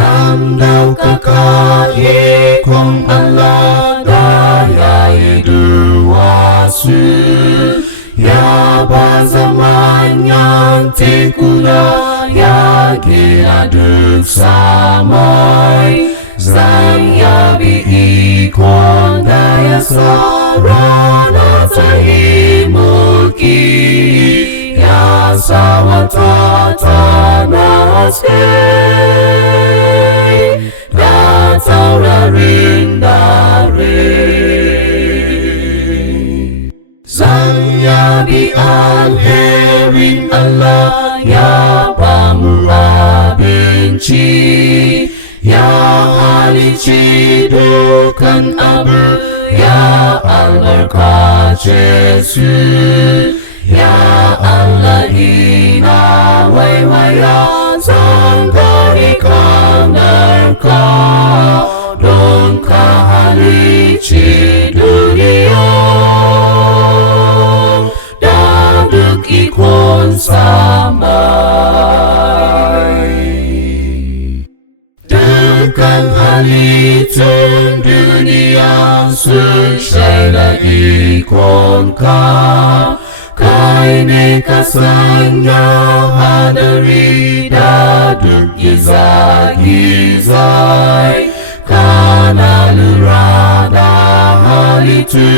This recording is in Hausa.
Sang Daukaka Ikon Allah daya duasu, ya zaman yang tekuna ya aduk samai. Sang yabi ikon daya sarana tahimulki, ya sawata naskei, datau darindari. Sang yabi alherin Allah ya pamula benci, ya halici dukan abu, ya alberkah Yesus, ya Allah ina waya sangka ikan nerka, don kahalici dunia, daduk ikon samai. Dukan halitun dunia sunshine ikon ka, kaine kasanya hadari daduk gizai, kana lurada halitu